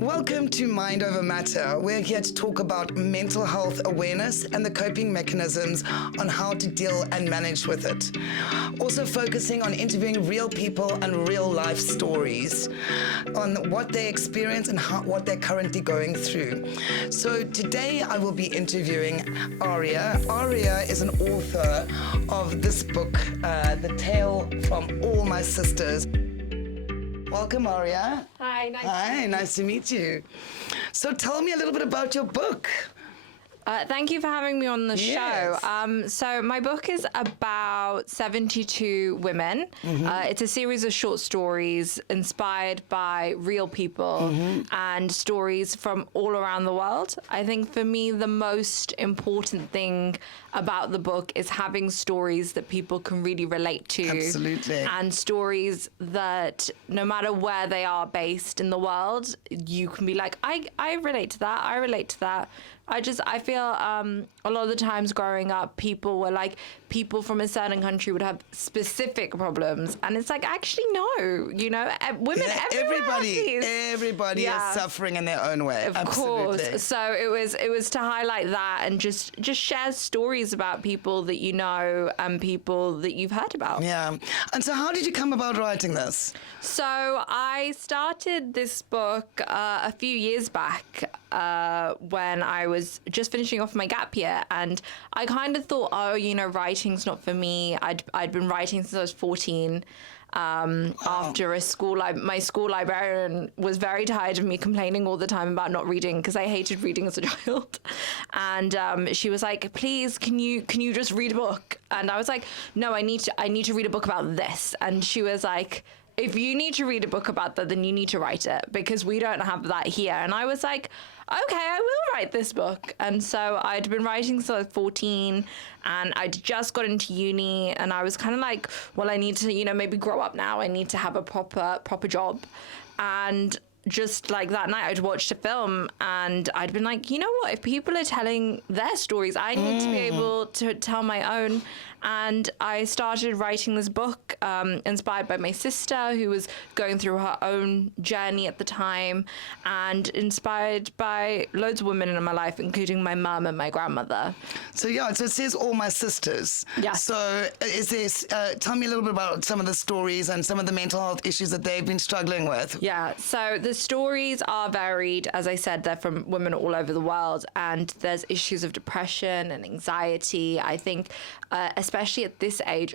Welcome to Mind Over Matter. We're here to talk about mental health awareness and the coping mechanisms on how to deal and manage with it. Also focusing on interviewing real people and real life stories on what they experience and what they're currently going through. So today I will be interviewing Aria. Aria is an author of this book, The Tale from All My Sisters. Welcome, Aria. Hi, Nice to meet you. So tell me a little bit about your book. Thank you for having me on the Yes. show. So my book is about 72 women. It's a series of short stories inspired by real people and stories from all around the world. I think for me, the most important thing about the book is having stories that people can really relate to. Absolutely. And stories that no matter where they are based in the world, you can be like, I relate to that. I relate to that. I feel a lot of the times growing up, people from a certain country would have specific problems. And it's like, actually, no, women everybody is suffering in their own way. Of Absolutely. course. So it was to highlight that and just share stories about people that you know and people that you've heard about. Yeah. And so how did you come about writing this? So I started this book a few years back when I was just finishing off my gap year, and I kind of thought, writing's not for me. I'd been writing since I was 14. After my school librarian was very tired of me complaining all the time about not reading because I hated reading as a child, and she was like, "Please, can you just read a book?" And I was like, "No, I need to read a book about this." And she was like, "If you need to read a book about that, then you need to write it because we don't have that here." And I was like, okay, I will write this book. And so I'd been writing since I was 14 and I'd just got into uni and I was kind of like, well, I need to, maybe grow up now. I need to have a proper job. And just like that night, I'd watched a film and I'd been like, you know what, if people are telling their stories, I need to be able to tell my own. And I started writing this book inspired by my sister who was going through her own journey at the time and inspired by loads of women in my life, including my mum and my grandmother. So it says All My Sisters. Yeah. So tell me a little bit about some of the stories and some of the mental health issues that they've been struggling with. Yeah, so the stories are varied. As I said, they're from women all over the world, and there's issues of depression and anxiety. I think, especially at this age,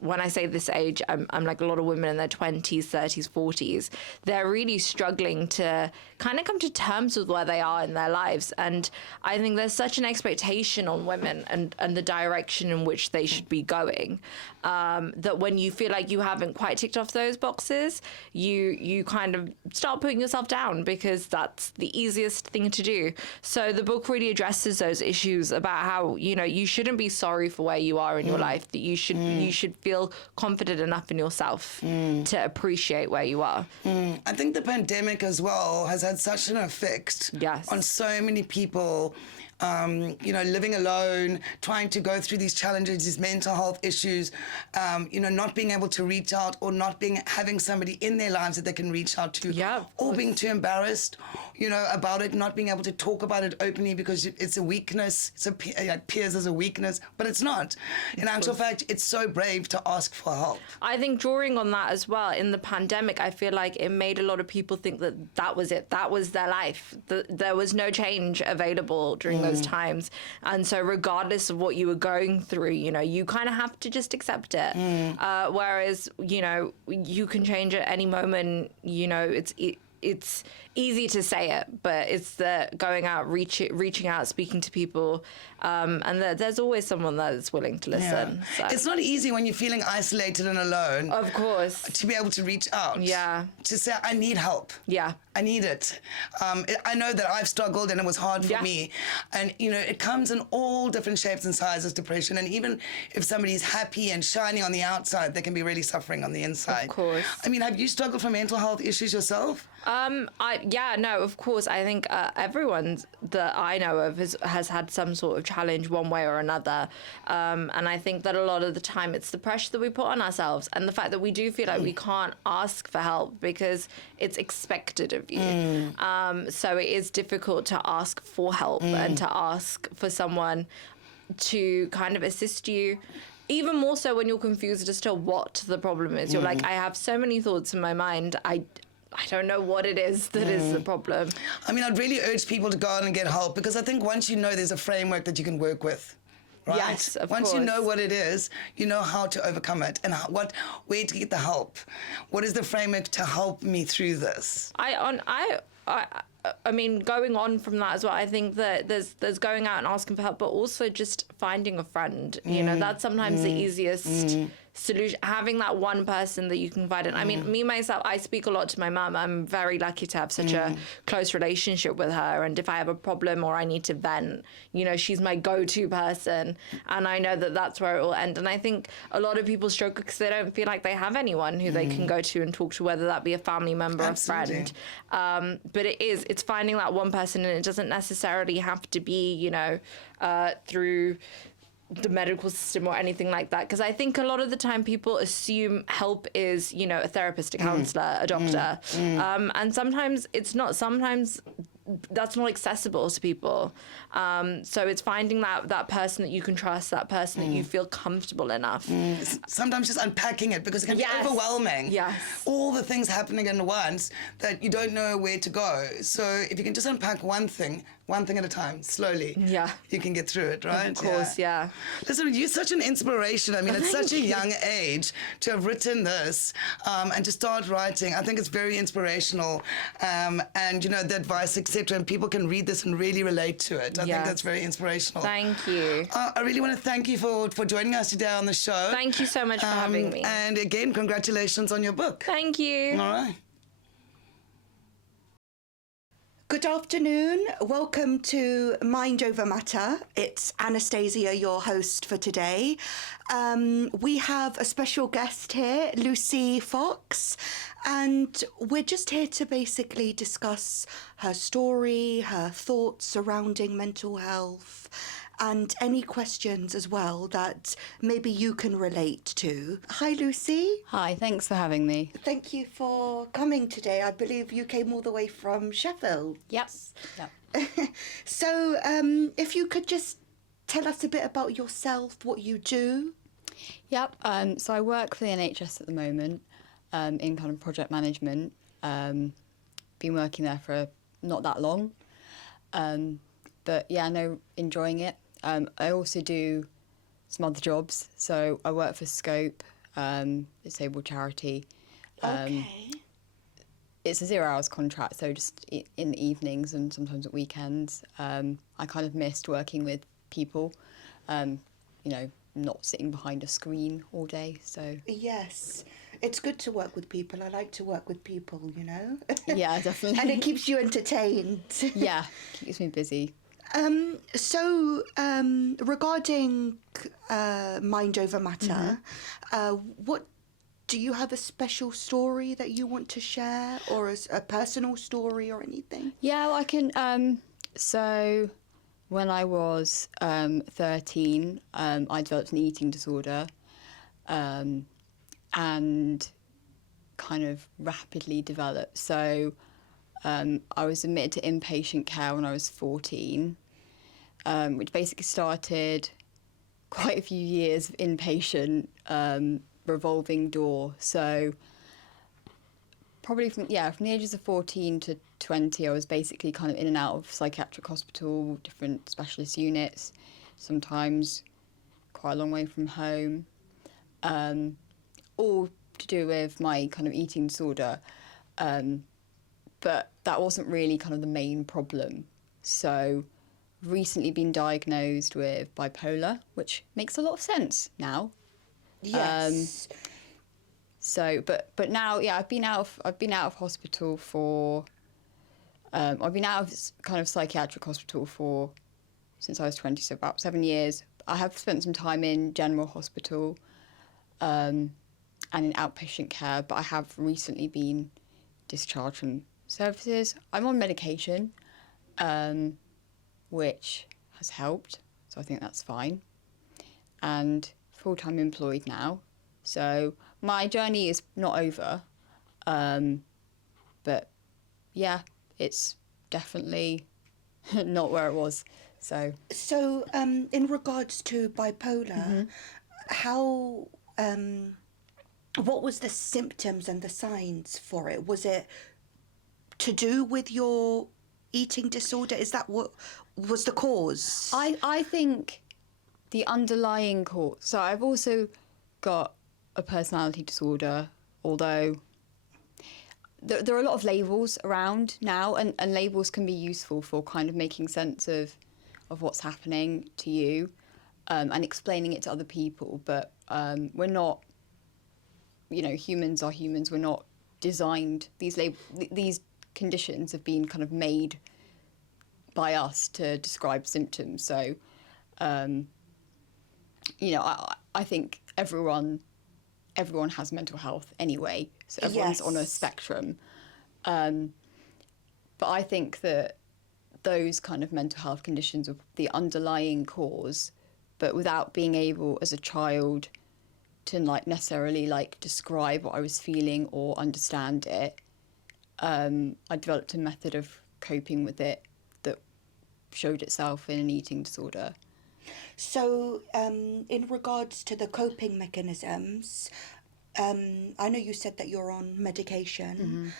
when I say this age, I'm like a lot of women in their 20s, 30s, 40s. They're really struggling to kind of come to terms with where they are in their lives. And I think there's such an expectation on women and the direction in which they should be going, that when you feel like you haven't quite ticked off those boxes, you kind of start putting yourself down because that's the easiest thing to do. So the book really addresses those issues about how, you shouldn't be sorry for where you are in your life, that you should feel confident enough in yourself to appreciate where you are. I think the pandemic as well has had such an effect on so many people, living alone, trying to go through these challenges, these mental health issues, not being able to reach out or having somebody in their lives that they can reach out to, or being too embarrassed, about it, not being able to talk about it openly because it's a weakness. It appears as a weakness, but it's not. In actual fact, it's so brave to ask for help. I think drawing on that as well, in the pandemic, I feel like it made a lot of people think that was it. That was their life. There was no change available during those times. And so regardless of what you were going through, you kind of have to just accept it. Whereas, you can change at any moment. It's easy to say it, but it's the going out, reaching out, speaking to people, and there's always someone that's willing to listen. Yeah. So. It's not easy when you're feeling isolated and alone. Of course. To be able to reach out. Yeah. To say, I need help. Yeah. I need it. I know that I've struggled and it was hard for me. And, it comes in all different shapes and sizes, depression. And even if somebody's happy and shining on the outside, they can be really suffering on the inside. Of course. I mean, have you struggled from mental health issues yourself? Of course. I think everyone that I know of has had some sort of challenge one way or another. And I think that a lot of the time it's the pressure that we put on ourselves and the fact that we do feel like we can't ask for help because it's expected of you. So it is difficult to ask for help and to ask for someone to kind of assist you. Even more so when you're confused as to what the problem is. You're like, I have so many thoughts in my mind. I don't know what it is that is the problem. I mean, I'd really urge people to go out and get help because I think once you know there's a framework that you can work with, right? Yes, of Once you course. know what it is, you know how to overcome it and where to get the help. What is the framework to help me through this? I mean, going on from that as well, I think that there's going out and asking for help, but also just finding a friend. You know, that's sometimes the easiest solution. Having that one person that you can confide in. I mean, me myself, I speak a lot to my mum. I'm very lucky to have such a close relationship with her. And if I have a problem or I need to vent, you know, she's my go-to person. And I know that that's where it will end. And I think a lot of people struggle because they don't feel like they have anyone who they can go to and talk to, whether that be a family member or a friend. But it's finding that one person, and it doesn't necessarily have to be, you know, through the medical system or anything like that, because I think a lot of the time people assume help is, you know, a therapist, a counselor, a doctor, and sometimes it's not. Sometimes that's not accessible to people. So it's finding that person that you can trust, that person that you feel comfortable enough. Sometimes just unpacking it because it can Yes. be overwhelming. Yes. All the things happening at once that you don't know where to go. So if you can just unpack one thing at a time, slowly, you can get through it, right? Of course, yeah. Listen, you're such an inspiration. I mean, at Thank such a you. young age to have written this and to start writing, I think it's very inspirational. And, you know, the advice, etc. And people can read this and really relate to it. I think that's very inspirational. Thank you. I really want to thank you for joining us today on the show. Thank you so much for having me. And again, congratulations on your book. Thank you. All right. Good afternoon. Welcome to Mind Over Matter. It's Anastasia, your host for today. We have a special guest here, Lucy Fox, and we're just here to basically discuss her story, her thoughts surrounding mental health, and any questions as well that maybe you can relate to. Hi, Lucy. Hi, thanks for having me. Thank you for coming today. I believe you came all the way from Sheffield. Yes. Yep. So, if you could just tell us a bit about yourself, what you do. Yep. So I work for the NHS at the moment in kind of project management. Been working there for not that long. But yeah, no, enjoying it. I also do some other jobs. So I work for Scope, disabled charity. Okay. It's a 0 hours contract, so just in the evenings and sometimes at weekends. I kind of missed working with people, you know, not sitting behind a screen all day. So Yes. It's good to work with people. I like to work with people, you know. yeah, definitely. And it keeps you entertained. Yeah, keeps me busy. So, regarding Mind Over Matter, what do you have a special story that you want to share, or a personal story or anything? Yeah, well, I can. So, when I was 13, I developed an eating disorder, and kind of rapidly developed. So, I was admitted to inpatient care when I was 14, which basically started quite a few years of inpatient revolving door. So probably from the ages of 14 to 20, I was basically kind of in and out of psychiatric hospital, different specialist units, sometimes quite a long way from home, all to do with my kind of eating disorder. But that wasn't really kind of the main problem. So recently been diagnosed with bipolar, which makes a lot of sense now. Yes. So, but now, yeah, I've been out of hospital for, I've been out of kind of psychiatric hospital since I was 20, so about 7 years. I have spent some time in general hospital, and in outpatient care, but I have recently been discharged from services. I'm on medication, which has helped, so I think that's fine. And full-time employed now, so my journey is not over, but yeah, it's definitely not where it was. So in regards to bipolar, how what was the symptoms and the signs for it? Was it to do with your eating disorder? Is that what was the cause? I think the underlying cause. So I've also got a personality disorder, although there are a lot of labels around now, and labels can be useful for kind of making sense of what's happening to you, and explaining it to other people. But we're not, humans are humans. We're not designed. These conditions have been kind of made by us to describe symptoms. So, I think everyone has mental health anyway. So everyone's on a spectrum. But I think that those kind of mental health conditions are the underlying cause, but without being able as a child to necessarily describe what I was feeling or understand it, I developed a method of coping with it that showed itself in an eating disorder. So, in regards to the coping mechanisms, I know you said that you're on medication.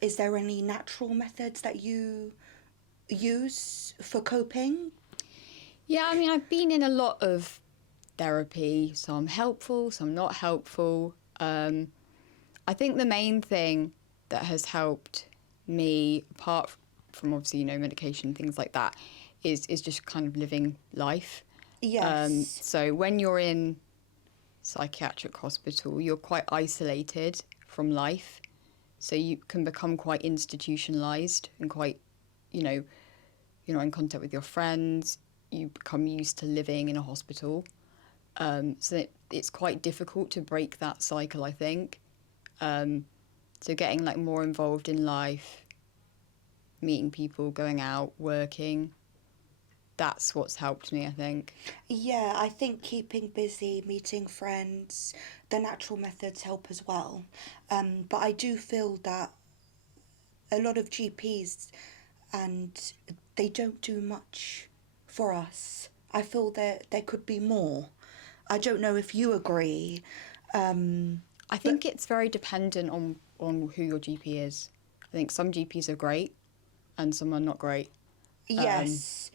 Is there any natural methods that you use for coping? Yeah, I mean, I've been in a lot of therapy, some helpful, some not helpful. I think the main thing that has helped me, apart from obviously, medication, things like that, is just kind of living life. Yes. So when you're in psychiatric hospital, you're quite isolated from life. So you can become quite institutionalized and quite, you're not in contact with your friends. You become used to living in a hospital. So it's quite difficult to break that cycle, I think. So getting more involved in life, meeting people, going out, working, that's what's helped me, I think. Yeah, I think keeping busy, meeting friends, the natural methods help as well. But I do feel that a lot of GPs, and they don't do much for us. I feel that there could be more. I don't know if you agree. I think it's very dependent on who your GP is. I think some GPs are great and some are not great. Yes.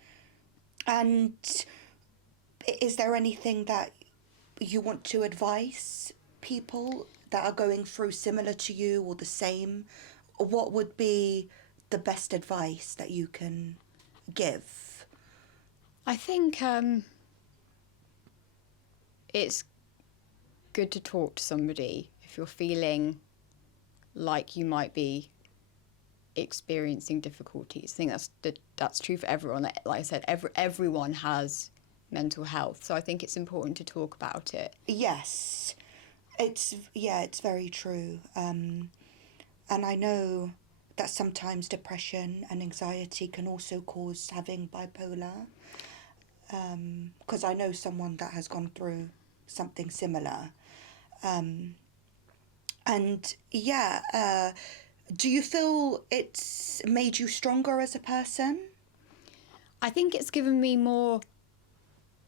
And is there anything that you want to advise people that are going through similar to you or the same? What would be the best advice that you can give? I think it's good to talk to somebody if you're feeling like you might be experiencing difficulties. I think that's true for everyone. Like I said, everyone has mental health, so I think it's important to talk about it. Yes, it's very true. And I know that sometimes depression and anxiety can also cause having bipolar. Because I know someone that has gone through something similar. Do you feel it's made you stronger as a person? I think it's given me more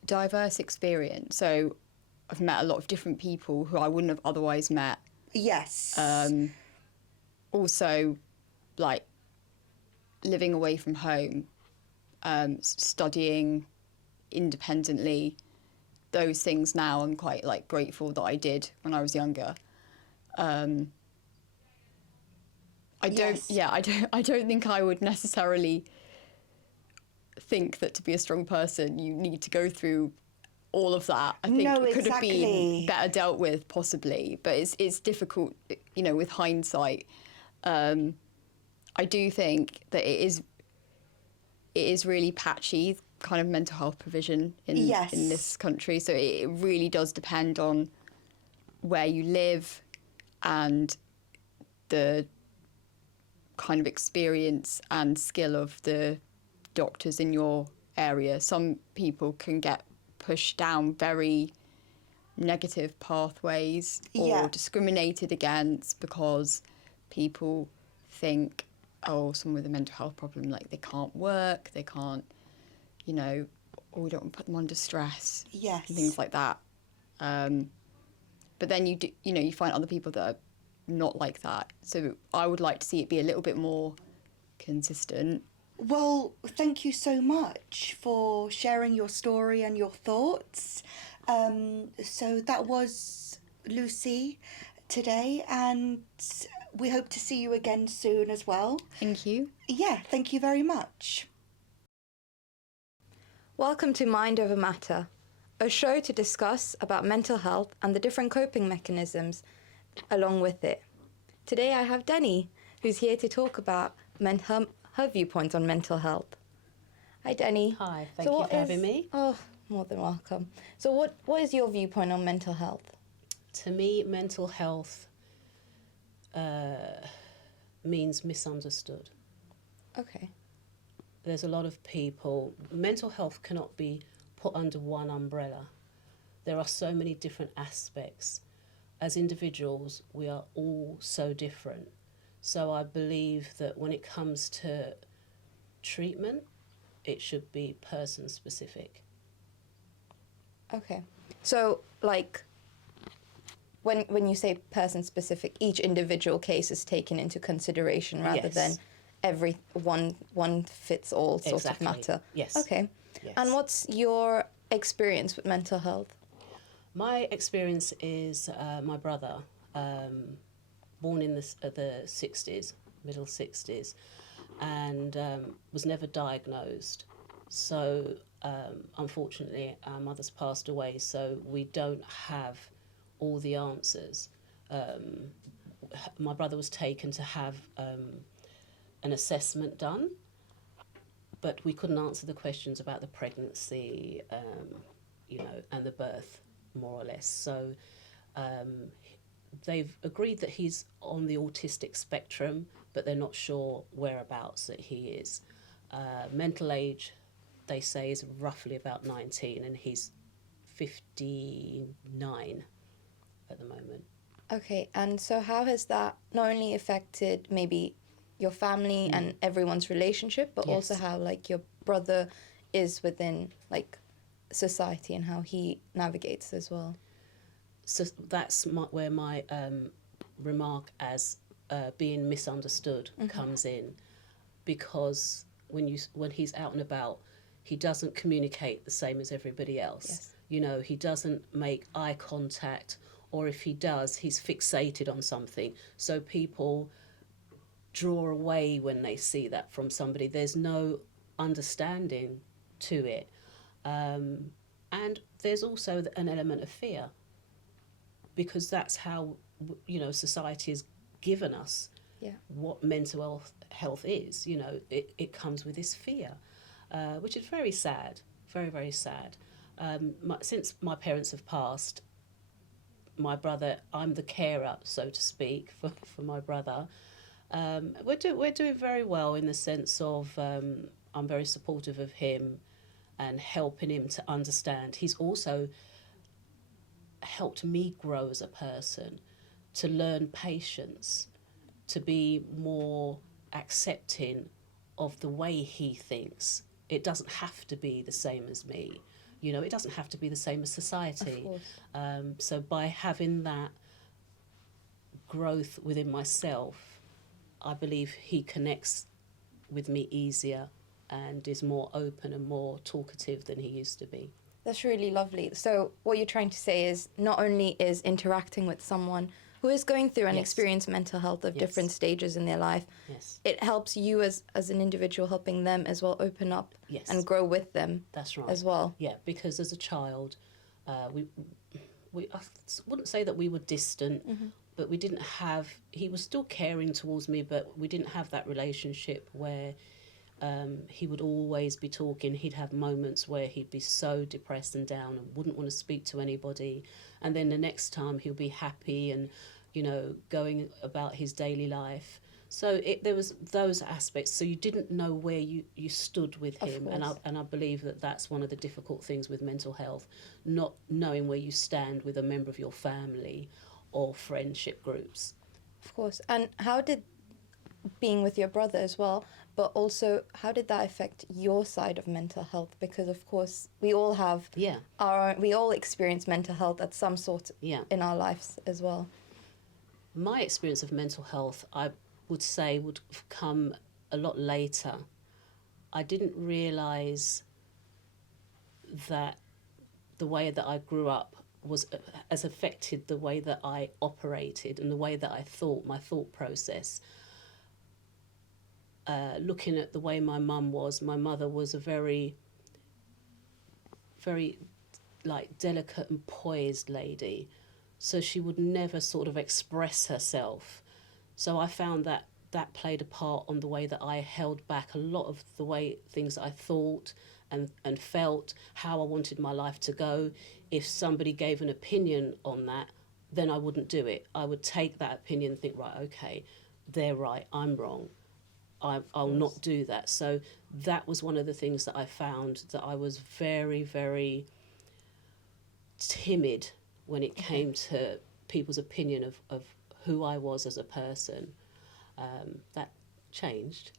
diverse experience. So I've met a lot of different people who I wouldn't have otherwise met. Yes. Also, living away from home, studying independently, those things now I'm quite grateful that I did when I was younger. I don't think I would necessarily think that to be a strong person you need to go through all of that. I think it could have been better dealt with possibly, but it's difficult, with hindsight. I do think that it is really patchy kind of mental health provision in this country, so it really does depend on where you live and the kind of experience and skill of the doctors in your area. Some people can get pushed down very negative pathways or Yeah. discriminated against because people think, oh, someone with a mental health problem, like they can't work, they can't, you know, or we don't want to put them under stress, Yes. and things like that. But then you find other people that are not like that. So I would like to see it be a little bit more consistent. Well, thank you so much for sharing your story and your thoughts. So that was Lucy today, and we hope to see you again soon as well. Thank you. Yeah, thank you very much. Welcome to Mind Over Matter, a show to discuss about mental health and the different coping mechanisms along with it. Today I have Denny, who's here to talk about her viewpoints on mental health. Hi, Denny. Hi, thank you for having me. Oh, more than welcome. So what is your viewpoint on mental health? To me, mental health means misunderstood. Okay. There's a lot of people, mental health cannot be put under one umbrella. There are so many different aspects. As individuals, we are all so different. So I believe that when it comes to treatment, it should be person specific. Okay. So, like, when you say person specific, each individual case is taken into consideration rather Yes. than every one fits all sort Exactly. of matter. Yes. Okay. Yes. And what's your experience with mental health? My experience is my brother, born in the 60s, middle 60s, and was never diagnosed. So unfortunately, our mother's passed away, so we don't have all the answers. My brother was taken to have an assessment done, but we couldn't answer the questions about the pregnancy, and the birth, more or less. So they've agreed that he's on the autistic spectrum, but they're not sure whereabouts that he is. Mental age, they say, is roughly about 19, and he's 59 at the moment. Okay, and so how has that not only affected maybe your family and everyone's relationship, but also Yes. how, like, your brother is within, like, society and how he navigates as well? So that's where my remark as being misunderstood comes in, because when he's out and about, he doesn't communicate the same as everybody else. Yes. You know, he doesn't make eye contact, or if he does, he's fixated on something. So people draw away when they see that from somebody. There's no understanding to it. And there's also an element of fear, because that's how, society has given us what mental health is. You know, it comes with this fear, which is very sad, very, very sad. Since my parents have passed, my brother, I'm the carer, so to speak, for my brother. We're doing very well in the sense of I'm very supportive of him and helping him to understand. He's also helped me grow as a person, to learn patience, to be more accepting of the way he thinks. It doesn't have to be the same as me. You know, it doesn't have to be the same as society. Of course. So by having that growth within myself, I believe he connects with me easier and is more open and more talkative than he used to be. That's really lovely. So what you're trying to say is not only is interacting with someone who is going through and Yes. experience mental health of Yes. different stages in their life, Yes, it helps you as an individual, helping them as well open up yes, and grow with them that's right. as well. Yeah, because as a child, I wouldn't say that we were distant, but we didn't have. He was still caring towards me, but we didn't have that relationship where he would always be talking. He'd have moments where he'd be so depressed and down and wouldn't want to speak to anybody, and then the next time he'll be happy and going about his daily life. So there was those aspects. So you didn't know where you stood with him, and I believe that that's one of the difficult things with mental health, not knowing where you stand with a member of your family or friendship groups. Of course. And how did being with your brother as well, but also how did that affect your side of mental health? Because of course we all have Yeah. we all experience mental health at some sort Yeah. in our lives as well. My experience of mental health, I would say, would come a lot later. I didn't realise that the way that I grew up has affected the way that I operated and the way that I thought, my thought process. Looking at the way my mother was a very, very like delicate and poised lady. So she would never sort of express herself. So I found that played a part on the way that I held back a lot of the way things I thought and felt, how I wanted my life to go. If somebody gave an opinion on that, then I wouldn't do it. I would take that opinion and think, right, okay, they're right, I'm wrong. I'll not do that. So that was one of the things that I found, that I was very, very timid when it came to people's opinion of who I was as a person. That changed.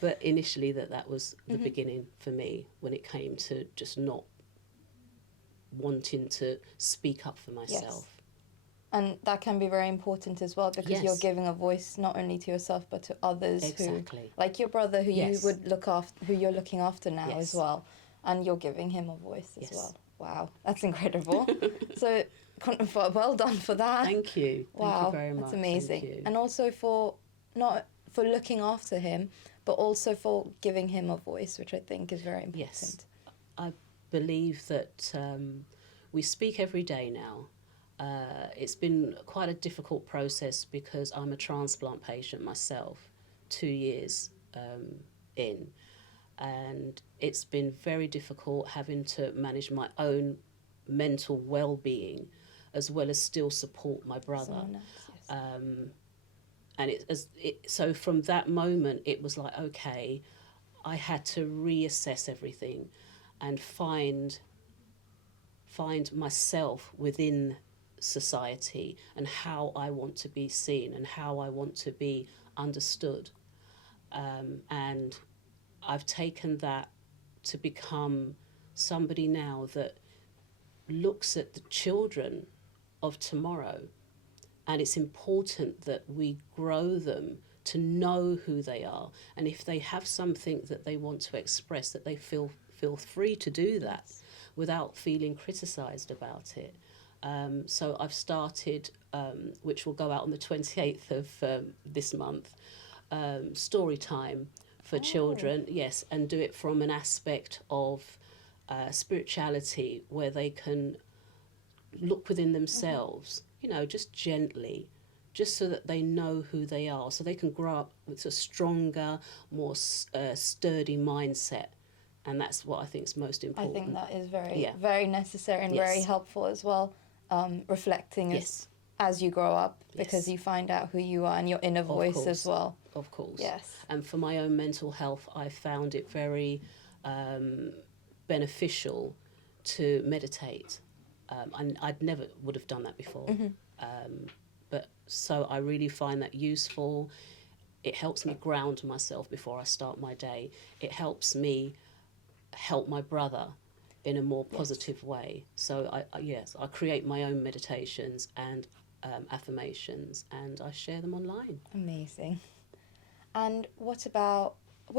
But initially that was the beginning for me, when it came to just not wanting to speak up for myself. And that can be very important as well, because you're Yes. giving a voice not only to yourself but to others Exactly. who, like your brother, who Yes. you would look after, who you're looking after now Yes. as well, and you're giving him a voice as Yes. well. Wow, that's incredible. So, well done for that. Thank you. Wow, Thank you very much. that's amazing. Thank you. And also for not for looking after him, but also for giving him a voice, which I think is very important. Yes. I believe that we speak every day now. It's been quite a difficult process because I'm a transplant patient myself, 2 years in. And it's been very difficult having to manage my own mental well-being as well as still support my brother. Someone else, yes. And so from that moment, it was like, okay, I had to reassess everything and find myself within society and how I want to be seen and how I want to be understood. And I've taken that to become somebody now that looks at the children of tomorrow, and it's important that we grow them to know who they are, and if they have something that they want to express, that they feel free to do that without feeling criticised about it. So I've started, which will go out on the 28th of this month, story time for children, yes, and do it from an aspect of spirituality, where they can look within themselves, you know, just gently, just so that they know who they are, so they can grow up with a stronger, more sturdy mindset. And that's what I think is most I important. think that is very, Yeah. very necessary and very Yes. helpful as well, reflecting Yes. as you grow up, because Yes. you find out who you are and your inner voice course. as well. Of course. Yes. And for my own mental health, I found it very beneficial to meditate. And I'd never would have done that before. But so I really find that useful. It helps me ground myself before I start my day. It helps me help my brother in a more positive way. So I create my own meditations and affirmations, and I share them online. Amazing. And what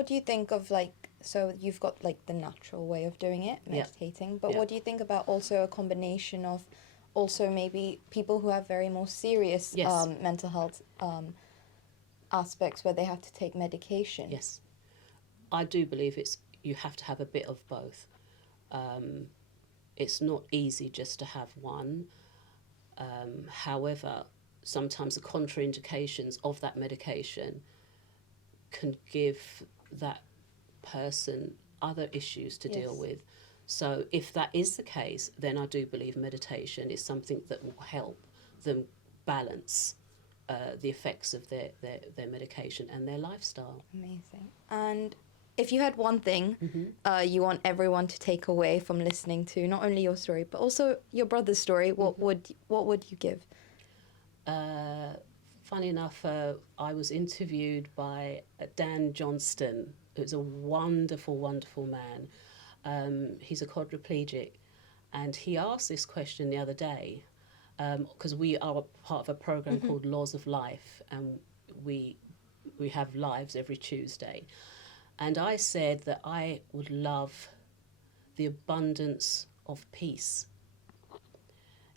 do you think of, like, so you've got like the natural way of doing it, meditating, but Yeah. what do you think about also a combination of also maybe people who have very more serious Yes. mental health aspects where they have to take medication? Yes, I do believe you have to have a bit of both. It's not easy just to have one. However, sometimes the contraindications of that medication can give that person other issues to deal Yes. with. So if that is the case, then I do believe meditation is something that will help them balance the effects of their medication and their lifestyle. Amazing. And if you had one thing you want everyone to take away from listening to not only your story but also your brother's story, what would you give? Funny enough, I was interviewed by Dan Johnston, who's a wonderful, wonderful man. He's a quadriplegic, and he asked this question the other day, because we are part of a program called Laws of Life, and we have lives every Tuesday. And I said that I would love the abundance of peace.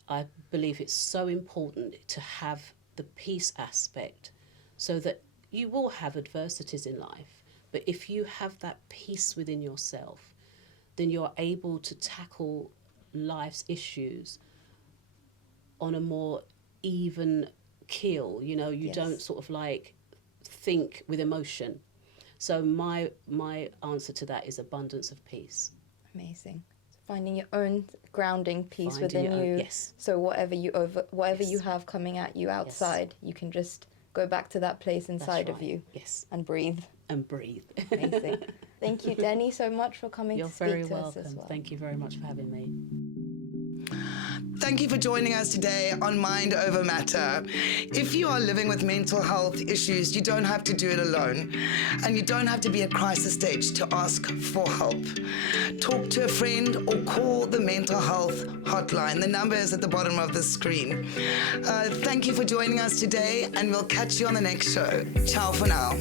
I believe it's so important to have the peace aspect, so that you will have adversities in life, but if you have that peace within yourself, then you're able to tackle life's issues on a more even keel. You know, you don't sort of like think with emotion. So my answer to that is abundance of peace. Amazing. Finding your own grounding piece Finding within your own- you. yes. So whatever you have coming at you outside, you can just go back to that place That's inside of right. you Yes, and breathe. and breathe. Amazing. Thank you, Denny, so much for coming You're to speak very to welcome. us as well. Thank you very much for having me. Thank you for joining us today on Mind Over Matter. If you are living with mental health issues, you don't have to do it alone. And you don't have to be at crisis stage to ask for help. Talk to a friend or call the mental health hotline. The number is at the bottom of the screen. Thank you for joining us today, and we'll catch you on the next show. Ciao for now.